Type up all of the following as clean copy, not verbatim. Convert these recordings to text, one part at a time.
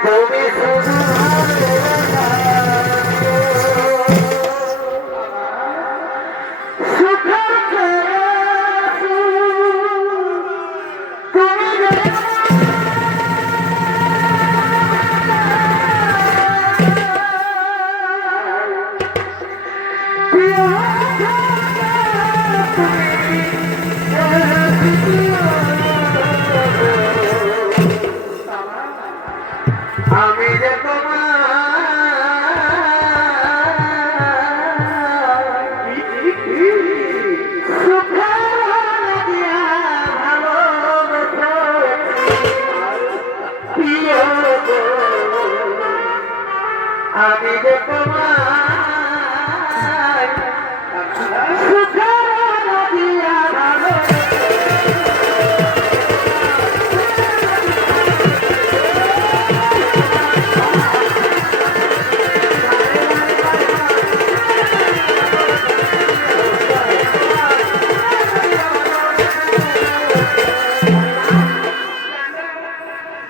তুমি শুধু আমি যে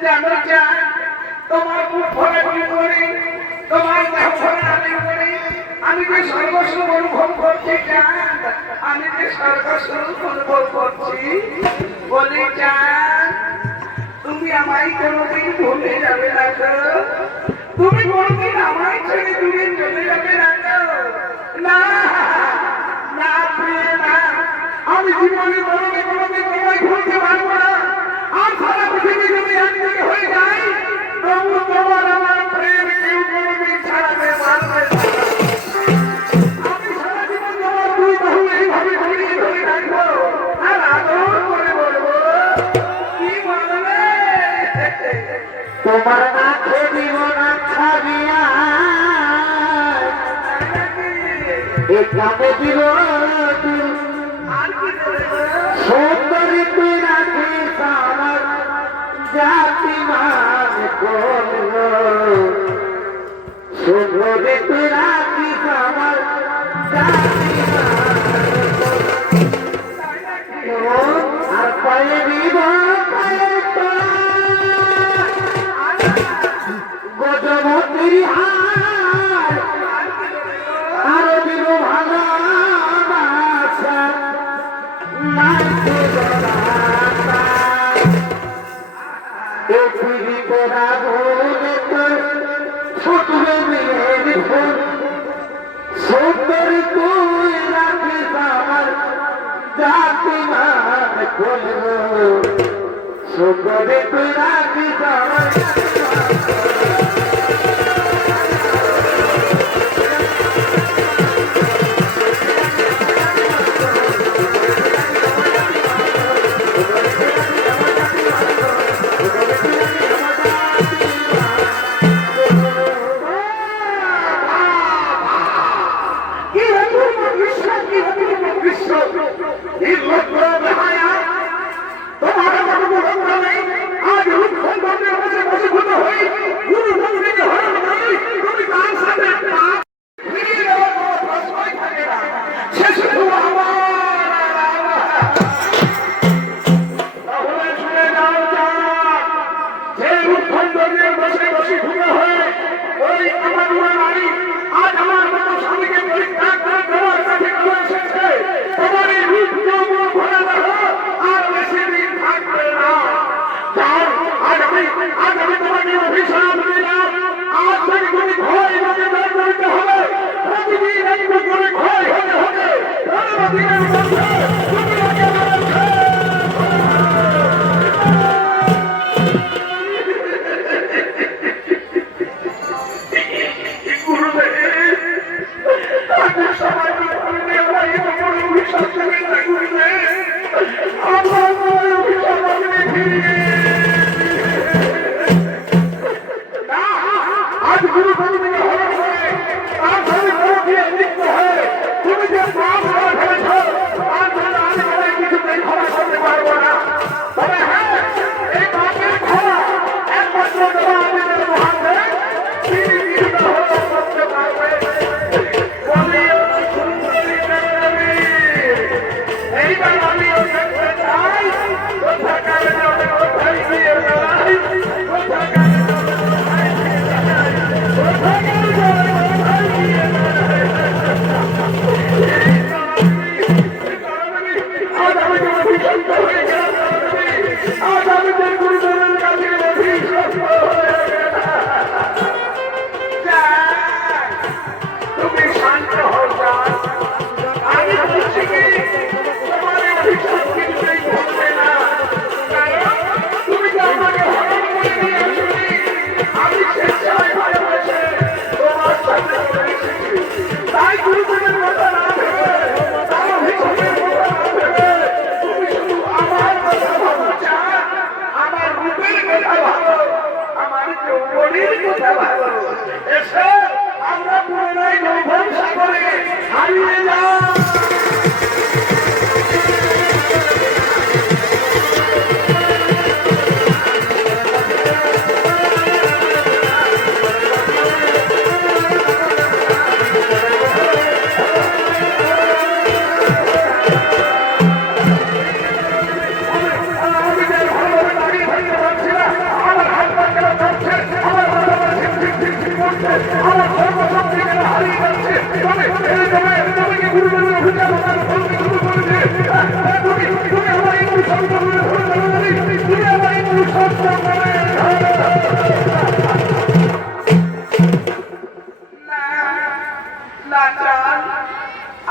আমি যে তোমার মুখ ভরে করি তোমার দেহ ভরে আমি করি আমি যে সর্বস্ব অনুভব করছি আমি যে সর্বস্ব অনুভব করছি বলি চান তুমি আমায় কোনোদিন ভুলে যাবে না তো তুমি কোনোদিন আমায় ছেড়ে দূরে চলে যাবে না তো না না প্রিয় না আমি জীবনে কোনোদিন তোমায় ভুলতে পারবো না আর সারা পৃথিবী যদি একদিকে হয়ে যায় তবু তোমার আমার প্রেম কেউ কোনোদিন ছাড়াতে পারবে না আমি সারা জীবন তোমার দুই বাহু এইভাবে ঘুরিয়ে ধরে রাখবো আর আদর করে বলবো কি বলবে তোমার নাচে দিব না ছাড়িয়া এই কামে দিব সুন্দরী তুই রাখিস আমার জাতি মান করল সুন্দরী তুই রাখিস আমার জাতি আর পায়ে দিব গজমতির হার আর দিব ভালোবাসা সুন্দর তুই রাখিস আমার জাতি মান করল সুন্দর তুই রাখিস আমার তোমার মনের কথা ভালো। এসো আমরা পুনরায় নৌভন সাগরে হারিয়ে যাই।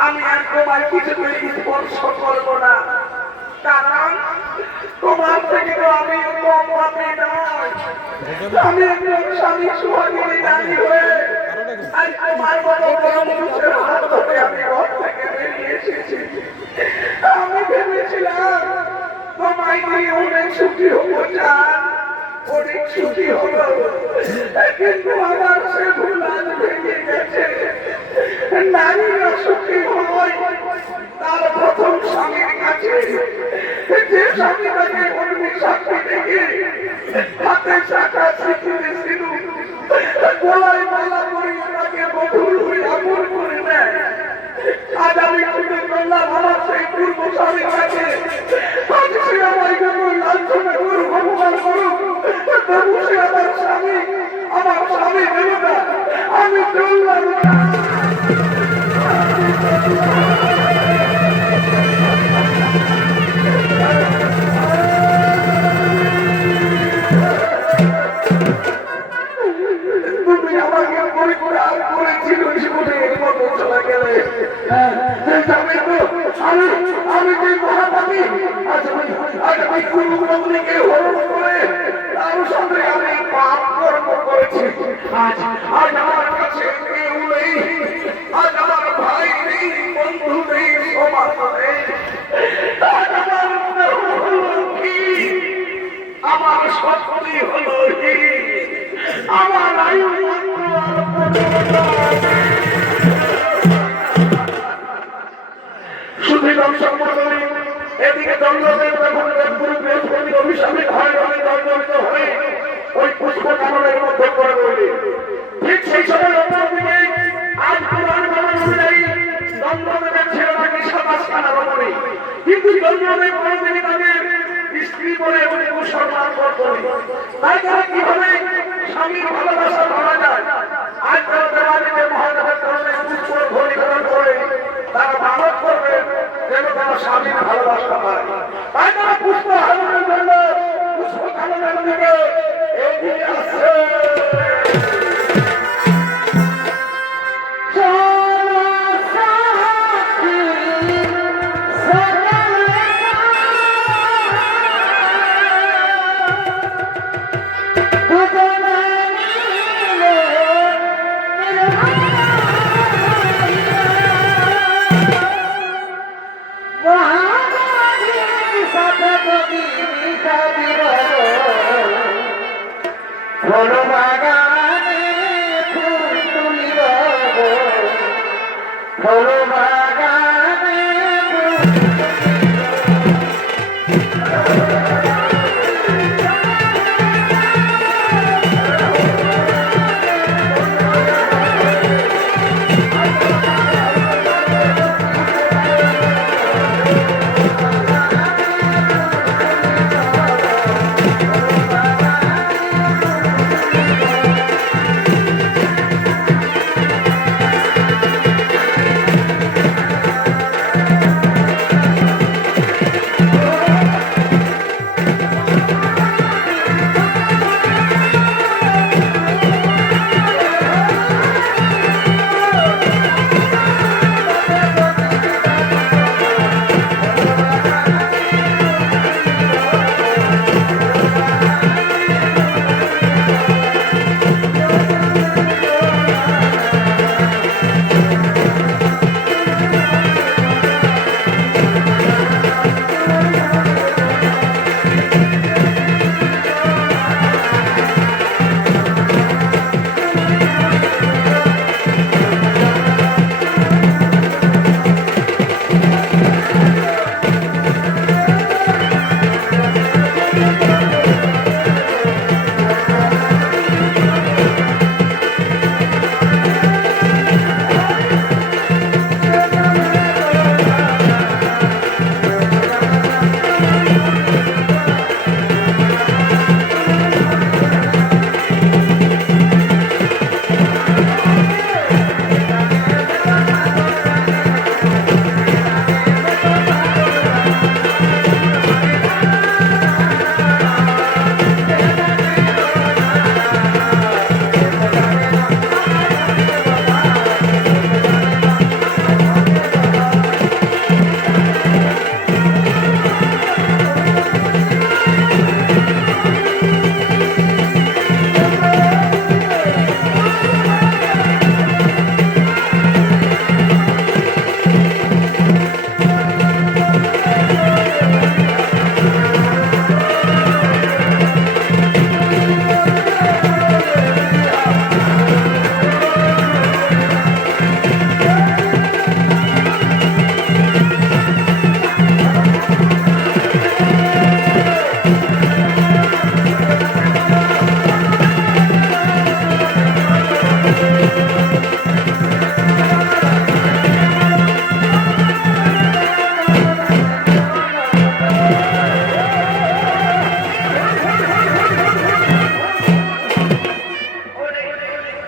আমি আর তোমার কিছু স্পর্শ করবো না, কারণ তোমার থেকে তো আমি কম পাপি নয়। আমি একজন স্বামী সুহাগিনী নারী হয়ে আজ তোমার মতো বড় মানুষের হাত ধরে আমি ঘর থেকে বেরিয়ে এসেছি। আমি ভেবেছিলাম তোমায় নিয়ে অনেক সুখী হবো, চান অনেক সুখী হলো, কিন্তু আমার সে ভুল আজ ভেঙে গেছে। নারীরা সুখী হয় তার প্রথম স্বামীর কাছে, যে স্বামী তাকে অগ্নি সাক্ষী দেখে হাতে চাকা শিখিয়ে সিঁদুর গলায় মালা পরিয়ে তাকে বধূর হয়ে আমল করে নেয়। আজ আমি ছুটে করলাম আমার সেই পূর্ব স্বামীর কাছে, আজ সে আমার জন্য লাঞ্ছনা করুক, অপমান করুক, তবু সে আমার স্বামী, আমার স্বামী দেবতা। আমি চললাম না। তুমি আমাকে পরিত্যাগ করেছিল জীবনে মতো চলে গেলে। আমি যে মহাপাপী, আজ আমি কুরুবন্দীকে হরণ করে তার সঙ্গে আমি পাপ কর্ম করেছি। আজ আমার কাছে কেউ নেই, আজ আমার ভাই নেই, বন্ধু নেই, সমাজ নেই। আজ আমার মনে হলো কি, আমার শক্তি হলো কি, আমার আয়ু সুধীরাম সম্মানী এদিকে দণ্ডদেব অভিশাপিত হয়, আমি দণ্ডবিত হয়ে ওই পুষ্প কাননের মধ্যে পড়ে রইলি। ঠিক সেই সময় অপরদিকে আজ পুরাণ বাবা অনুযায়ী দণ্ডদেবের ছিল নাকি 27খানা রমণী, কিন্তু দণ্ডদেব পরদিকে তাদের স্ত্রী বলে মুসলমান করতেন। তাই তারা কিভাবে স্বামীর ভালোবাসা ধরা যায়? আজ তারা দেবাদিতে মহাদেবের কারণে পুষ্প ঘনীকরণ করে তারা মানত করবে যেন তারা স্বামীর ভালোবাসা পায়। তাই তারা পুষ্প হারণের জন্য পুষ্প কাননের দিকে এগিয়ে আসছে।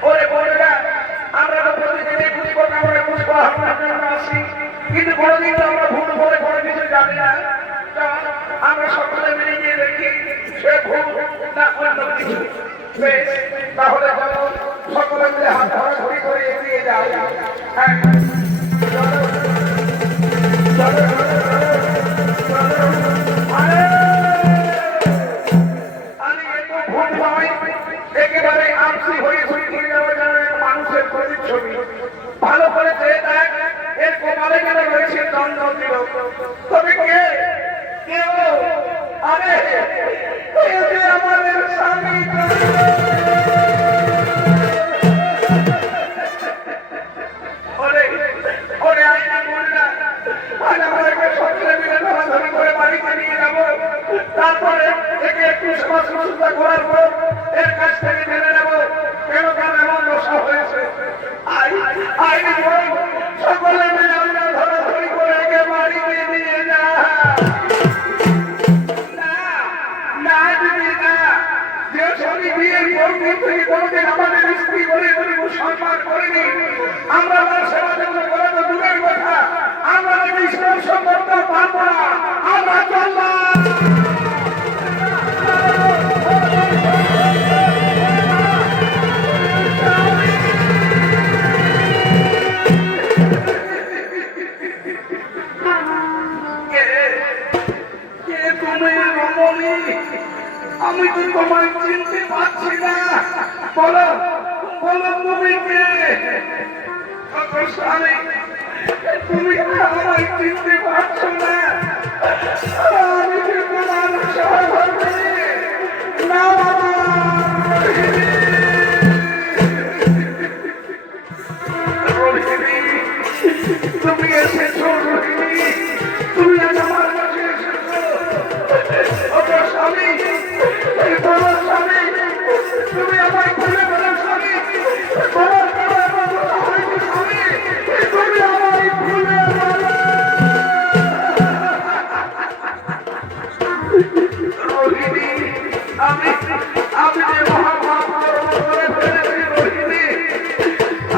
ওরে বোনেরা, আমরা তো প্রতিদিনই পুষ্প কামড়ে পুষ্প হামলার জন্য আসি, কিন্তু কোনোদিন তো আমরা ভুল করে কোনো কিছু জানি না। আমরা সকলে মিলে গিয়ে দেখি সে ভুল না অন্য কিছু। বেশ, তাহলে চলো সকলে মিলে হাত ধরাধরি করে এগিয়ে যাও। হ্যাঁ, আমি একটু ভুল নয়, একেবারে আমসি হয়ে ঘুরে যাওয়া যেন মানুষের প্রতিচ্ছবি। ভালো করে চেয়ে দেখ, এর কোমালে কেন রয়েছে দ্বন্দ্ব দিল। তবে কে কেউ? আরে আমাদের স্বামী। তারপরে একে একটু সমাজসুস্থতা করার পর এর কাছ থেকে জেনে নেব কেন কেন এমন দশা হয়েছে। সকলে মিলে আমরা ধরাধরি করে একে বাড়িতে নিয়ে যা। যে স্বামী বিয়ের পর থেকে কোনোদিন আমাদের স্ত্রী বলে সম্মান করেনি, আমরা তার সেবা যত্ন করা তো দূরের কথা, আমরা যদি স্পর্শ করতে পারবো না, আমরা চললাম। আমি তো তোমায় চিনতে পারছি না। বলো বলো তুমি কে? স্বামী, তুমি আমায় চিনতে পারছো না? আমি কি তোমার সহধর্মী? না, তুমি এসেছো রোহিণী, তুমি আজ আমার কাছে এসেছো। স্বামী, স্বামী, তুমি আমায় খুলে বলো স্বামী, স্বামী, তুমি আমায় খুলে বলো। রোহিণী, আমি যে মহাভাব করে ফেলেছি রোহিণী,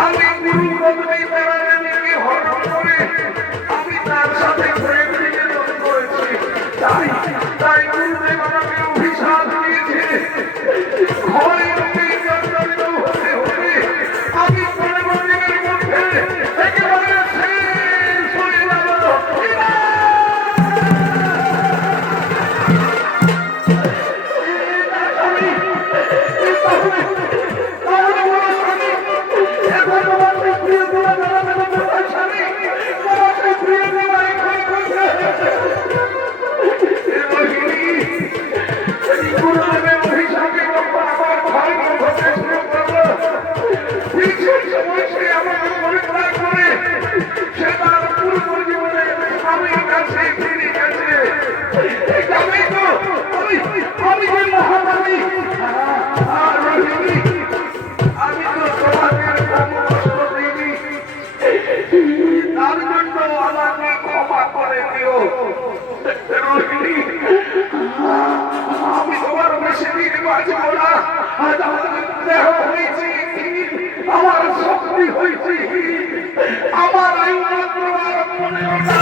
আমি গুরু পদবী পরায়ণীকে হরণ করে আমি তার সাথে ঘুরে ঘুরে করেছি। তাই গুরুদেব আমাকে অভিশাপ দিয়েছে, ভয় জর্জরিত হতে হতে আমি পরিবর্তনের মধ্যে একেবারে শেষ হয়ে যাব। আমি তোমার বেশি দিন বাঁচব না, দেহ হয়েছি, আমার শক্তি হয়েছি, আমার আয়ু মাত্র আর 15টা।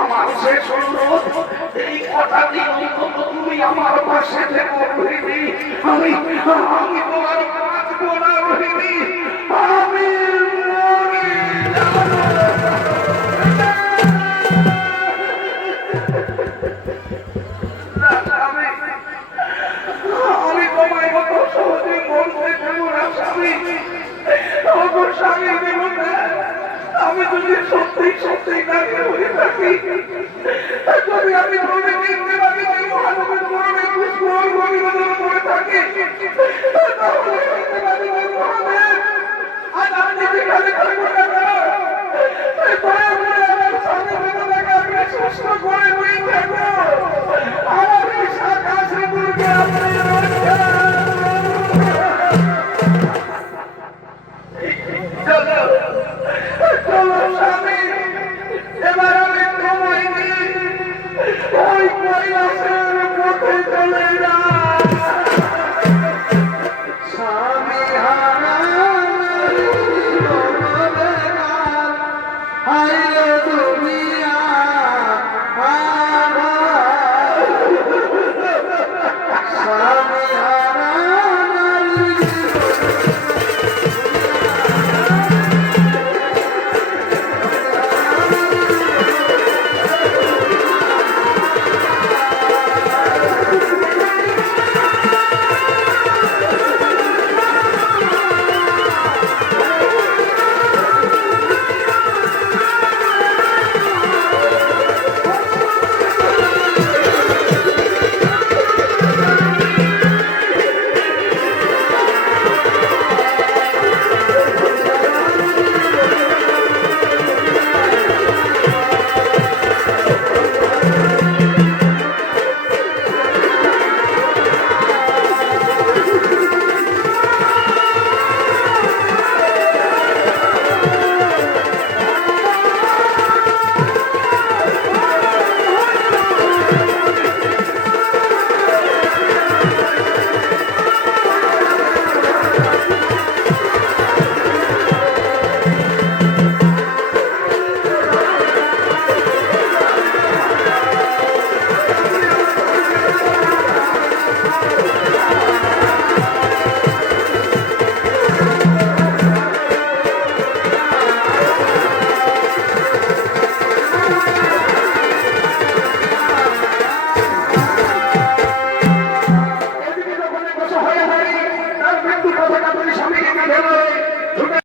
আমার শেষ অনুরোধ, এই কটা দিন তুমি আমার পাশে থেকো রোহিণী। আমি তোমার বাঁচবো না রোহিণী, আমি তোমায় মতো সহজে বলতে দেব না স্বামী। স্বামী দেব না, আমি যদি সত্যি সত্যি দাঁড়িয়ে হয়ে থাকি, যদি আমি ধরে কিনতে পারি মহানবের মরণে পুষ্প অভিবাদন করে থাকি, তাহলে কিনতে পারি মহাদেব। আর আমি যেখানে থাকবো না